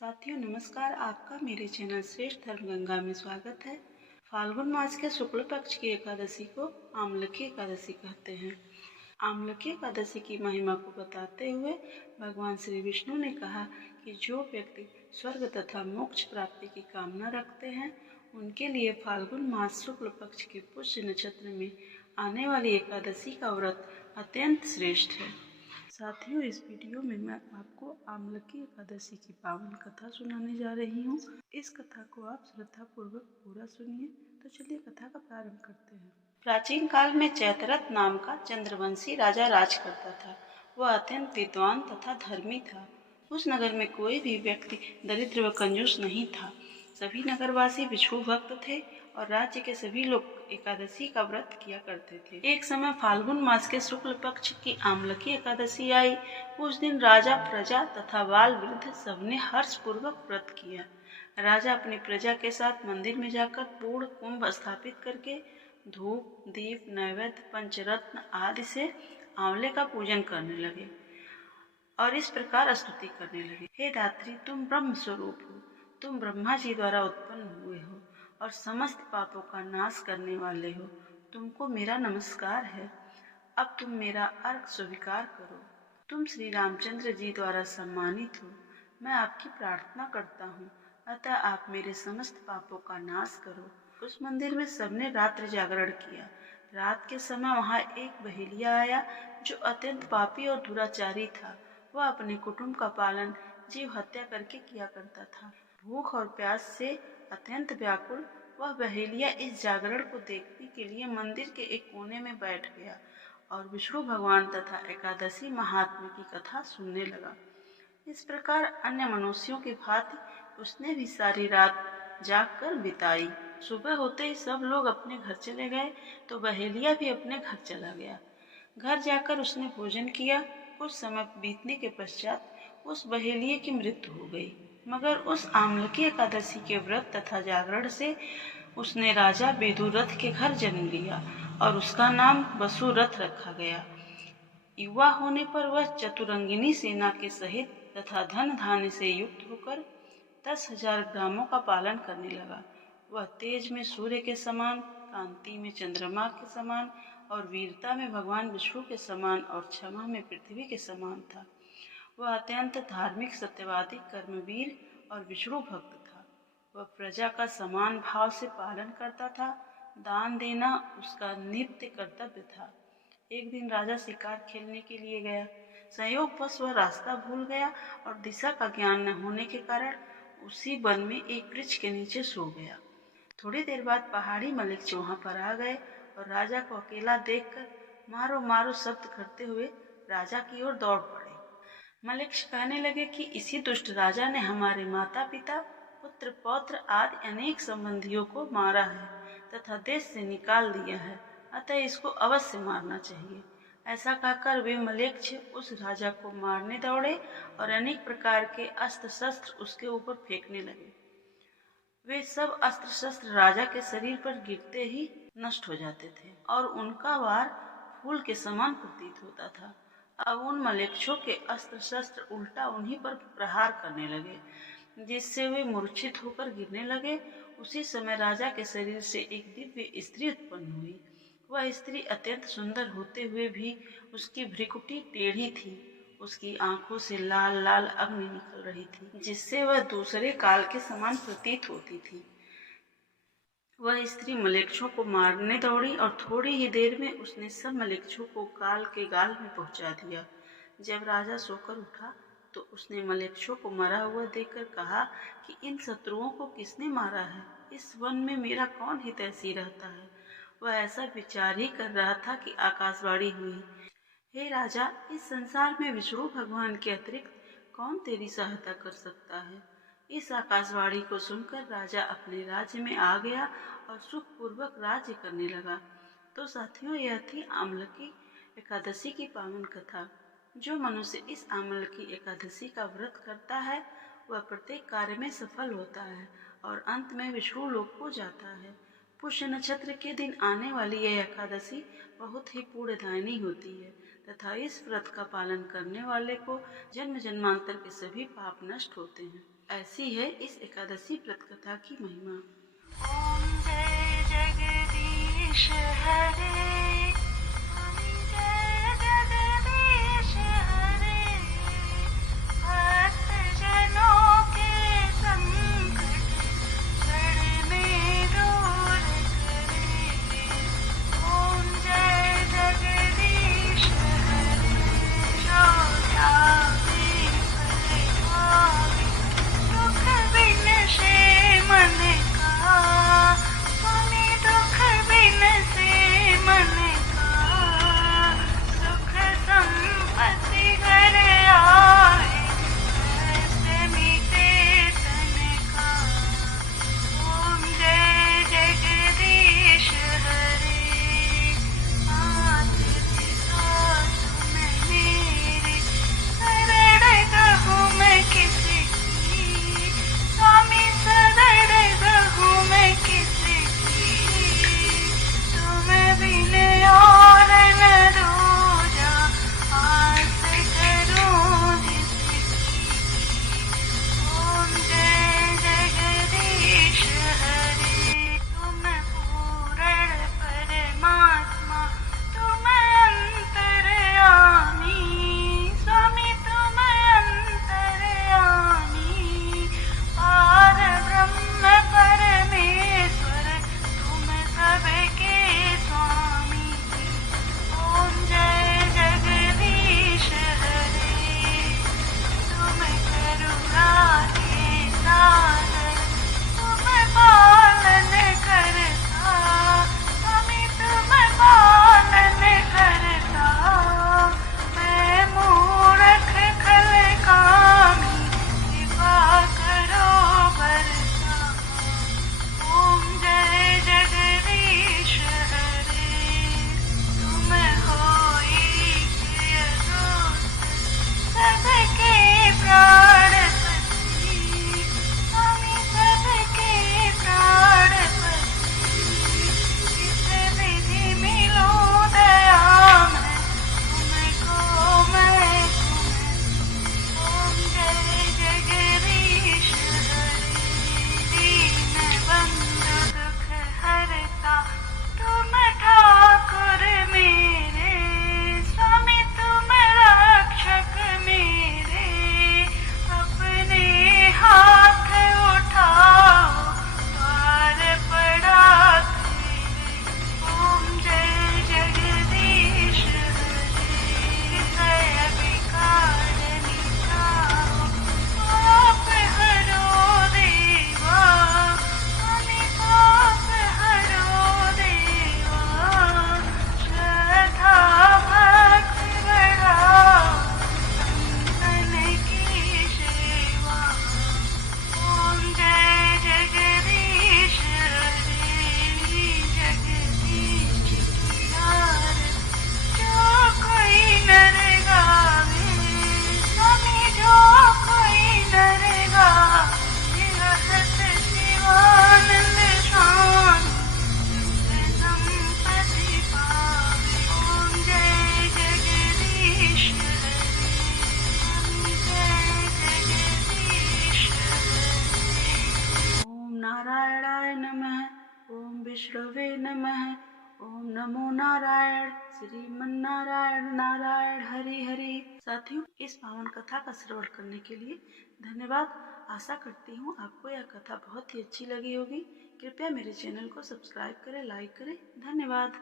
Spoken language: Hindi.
साथियों नमस्कार, आपका मेरे चैनल श्रेष्ठ धर्म गंगा में स्वागत है। फाल्गुन मास के शुक्ल पक्ष की एकादशी को आमलकी एकादशी कहते हैं। आमलकी एकादशी की महिमा को बताते हुए भगवान श्री विष्णु ने कहा कि जो व्यक्ति स्वर्ग तथा मोक्ष प्राप्ति की कामना रखते हैं उनके लिए फाल्गुन मास शुक्ल पक्ष के पुष्य नक्षत्र में आने वाली एकादशी का व्रत अत्यंत श्रेष्ठ है। साथियों, इस वीडियो में मैं आपको आमलकी एकादशी की पावन कथा सुनाने जा रही हूँ। इस कथा को आप श्रद्धा पूर्वक पूरा सुनिए। तो चलिए कथा का प्रारंभ करते हैं। प्राचीन काल में चैतरथ नाम का चंद्रवंशी राजा राज करता था। वह अत्यंत विद्वान तथा धर्मी था। उस नगर में कोई भी व्यक्ति दरिद्र व कंजूस नहीं था। सभी नगरवासी विष्णु भक्त थे और राज्य के सभी लोग एकादशी का व्रत किया करते थे। एक समय फाल्गुन मास के शुक्ल पक्ष की आमलकी एकादशी आई। उस दिन राजा, प्रजा तथा बाल वृद्ध सबने हर्ष पूर्वक व्रत किया। राजा अपनी प्रजा के साथ मंदिर में जाकर पूर्ण कुंभ स्थापित करके धूप, दीप, नैवेद्य, पंचरत्न आदि से आंवले का पूजन करने लगे और इस प्रकार स्तुति करने लगे। हे दात्री, तुम ब्रह्म स्वरूप हो। तुम ब्रह्मा जी द्वारा उत्पन्न हुए हो और समस्त पापों का नाश करने वाले हो। तुमको मेरा नमस्कार है। अब तुम मेरा अर्घ स्वीकार करो। तुम श्री रामचंद्र जी द्वारा सम्मानित हो। मैं आपकी प्रार्थना करता हूँ, अतः आप मेरे समस्त पापों का नाश करो। उस मंदिर में सबने रात्रि जागरण किया। रात के समय वहाँ एक बहेलिया आया जो अत्यंत पापी और दुराचारी था। वह अपने कुटुंब का पालन जीव हत्या करके किया करता था। भूख और प्यास से अत्यंत व्याकुल वह बहेलिया इस जागरण को देखने के लिए मंदिर के एक कोने में बैठ गया और विष्णु भगवान तथा एकादशी महात्म्य की कथा सुनने लगा। इस प्रकार अन्य मनुष्यों की भांति उसने भी सारी रात जागकर बिताई। सुबह होते ही सब लोग अपने घर चले गए तो बहेलिया भी अपने घर चला गया। घर जाकर उसने भोजन किया। कुछ समय बीतने के पश्चात उस बहेलिये की मृत्यु हो गई, मगर उस आमलकी एकादशी के व्रत तथा जागरण से उसने राजा विदुरथ के घर जन्म लिया और उसका नाम वसुरथ रखा गया। युवा होने पर वह चतुरंगिनी सेना के सहित तथा धन धान्य से युक्त होकर 10,000 ग्रामों का पालन करने लगा। वह तेज में सूर्य के समान, कांति में चंद्रमा के समान और वीरता में भगवान विष्णु के समान और क्षमा में पृथ्वी के समान था। वह अत्यंत धार्मिक, सत्यवादी, कर्मवीर और विष्णु भक्त था। वह प्रजा का समान भाव से पालन करता था। दान देना उसका नित्य कर्तव्य था। एक दिन राजा शिकार खेलने के लिए गया। संयोगवश वह रास्ता भूल गया और दिशा का ज्ञान न होने के कारण उसी वन में एक वृक्ष के नीचे सो गया। थोड़ी देर बाद पहाड़ी मलिक्ष वहां पर आ गए और राजा को अकेला देखकर मारो मारो शब्द करते हुए राजा की ओर दौड़ पड़े। मलिक्ष कहने लगे कि इसी दुष्ट राजा ने हमारे माता पिता, पुत्र पौत्र आदि अनेक संबंधियों को मारा है तथा देश से निकाल दिया है, अतः इसको अवश्य मारना चाहिए। ऐसा कहकर वे मलेच्छ उस राजा को मारने दौड़े और अनेक प्रकार के अस्त्र शस्त्र उसके ऊपर फेंकने लगे। वे सब अस्त्र शस्त्र राजा के शरीर पर गिरते ही नष्ट हो जाते थे और उनका वार फूल के समान प्रतीत होता था। अब उन मलेच्छों के अस्त्र शस्त्र उल्टा उन्हीं पर प्रहार करने लगे, जिससे वे मूर्छित होकर गिरने लगे। उसी समय राजा के शरीर से एक दिव्य स्त्री उत्पन्न हुई। वह स्त्री अत्यंत सुंदर होते हुए भी उसकी भ्रिकुटी टेढ़ी थी। उसकी आंखों से लाल लाल अग्नि निकल रही थी, जिससे वह दूसरे काल के समान प्रतीत होती थी। वह स्त्री मलेच्छों को मारने दौड़ी और थोड़ी ही देर में उसने सब मलेच्छों को काल के गाल में पहुंचा दिया। जब राजा सोकर उठा तो उसने मलेच्छों को मरा हुआ देखकर कहा कि इन शत्रुओं को किसने मारा है? इस वन में मेरा कौन हितैषी रहता है? वह ऐसा विचार ही कर रहा था कि आकाशवाणी हुई, हे राजा, इस संसार में विष्णु भगवान के अतिरिक्त कौन तेरी सहायता कर सकता है? इस आकाशवाणी को सुनकर राजा अपने राज्य में आ गया और सुखपूर्वक राज्य करने लगा। तो साथियों, यह थी आमलकी एकादशी की पावन कथा। जो मनुष्य इस आमलकी एकादशी का व्रत करता है वह प्रत्येक कार्य में सफल होता है और अंत में विष्णु लोक को जाता है। पुष्य नक्षत्र के दिन आने वाली यह एकादशी बहुत ही पुण्यदायिनी होती है तथा इस व्रत का पालन करने वाले को जन्म जन्मांतर के सभी पाप नष्ट होते हैं। ऐसी है इस एकादशी व्रत कथा की महिमा। ओम जय जगदीश हरे, जय जगदीश हरे, भक्त जनों के संकट क्षण में दूर करे। ओम जय जगदीश हरे, जो ध्यावे फल पावे, दुख बिन से मन का, स्वामी दुख बिन से मन का, सुख संपत्ति घर आए, कष्ट मिटे तन का। ओम जय जगदीश हरे, मात पिता तुम मेरे, शरण कहूँ मैं किसी की, स्वामी शरण कहूँ मैं किसी की, तुम बिन और न दूजा, आस करूँ जिसकी। ओम जय जगदीश हरे, तुम पूर्ण परमात्मा, तुम अंतर्यामी, स्वामी तुम अंतर्यामी, पार ब्रह्म परमेश्वर, तुम सबके स्वामी। ओम जय जगदीश हरे, तुम करुणा के सागर, तुम पालन करता, स्वामी तुम पालन करता, मैं मूर्ख खल कामी, कृपा करो बरसा। ओम जय जगदीश हरे, तुम होई प्रिय दोस्त, सबके प्राणपति, स्वामी सबके प्राणपति, इस विधि मिलो दया मैं तुमको, मैं तुम्हें। ओम जय जगदीश हरे, दीन बंधु दुख हरता, तुम ठाकुर मेरे, स्वामी तुम रक्षक मेरे, अपने हाथ उठाओ, द्वार पड़ा तेरे। ओम जय जगदीश हरे, जय विकार मिटाओ, पाप हरो देवा, स्वामी पाप हरो देवा, श्रद्धा भक्ति बढ़ाओ, संतन की सेवा। ओम जय जगदीश हरे, जगदीश की आरती जो कोई नर गावे, स्वामी जो कोई नर गावे, रहत शिवानंद स्वामी, सुख संपत्ति पावे। ओम जय जगदीश हरे, स्वामी जय जगदीश हरे। ओम नारायणाय नमः। ओम विष्णवे नमः। ओम नमो नारायण। श्रीमन्नारायण नारायण हरि हरि। साथियों, इस पावन कथा का श्रवण करने के लिए धन्यवाद। आशा करती हूँ आपको यह कथा बहुत ही अच्छी लगी होगी। कृपया मेरे चैनल को सब्सक्राइब करें, लाइक करें। धन्यवाद।